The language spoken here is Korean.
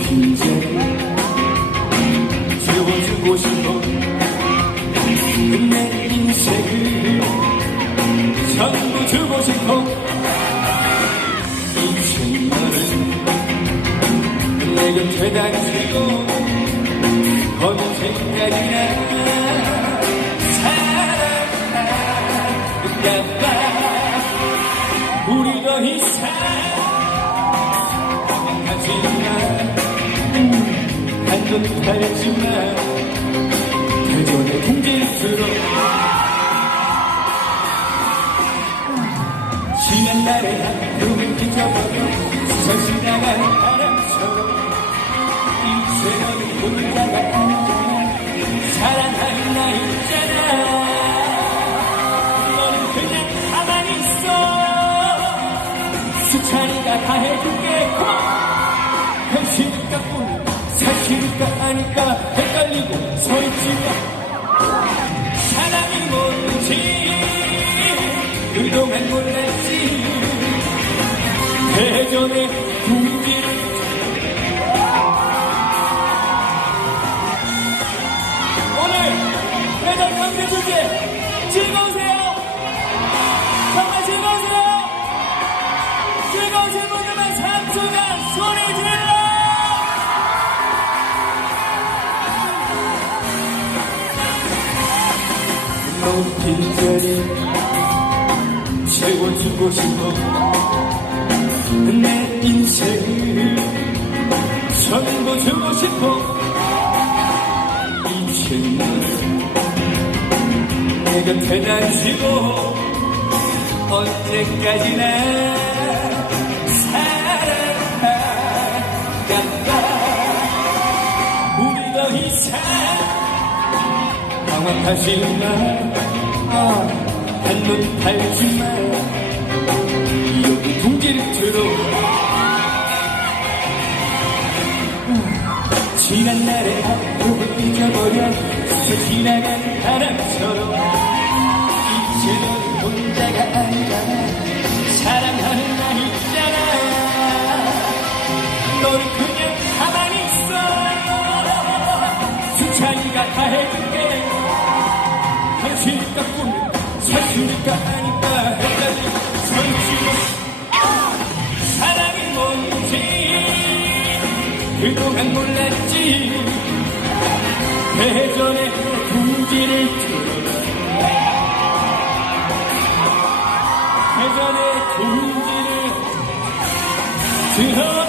이제 지워주고 싶어 내 인생을 전부 주고 싶어 인생 너는 내 곁에 다니고 언젠가지나 한눈 팔지마 그전에 궁질수록 지난 날의 한숨을 잊어버려 스쳐 지나가는 바람처럼 너는 혼자가 아니잖아 사랑하는 나 있잖아. 너는 그냥 가만히 있어. 수찬이가 다 해줄게. 꿈 사실일까 아닐까 헷갈리고 서있지만 사랑이 뭔지 그동안 몰랐지. 대전의 높은 자리 채워주고 싶어. 내 인생을 전부 주고 싶어. 이제 너를 내 곁에 다니고 언제까지나 방황하지 마 아, 한눈 팔지 마 여기 둥지를 들어. 지난 날의 아픔을 잊어버려 스쳐 지나가는 바람처럼 이제 넌 혼자가 아니잖아 사랑하는 나 있잖아. 너는 그냥 가만히 있어. 수찬이가 다 해 꿈 사실이니까 아니까 헷갈리고 설치고 사랑이 뭔지 그동안 몰랐지 대전의 궁지를 들어 대전의 궁지를 들어가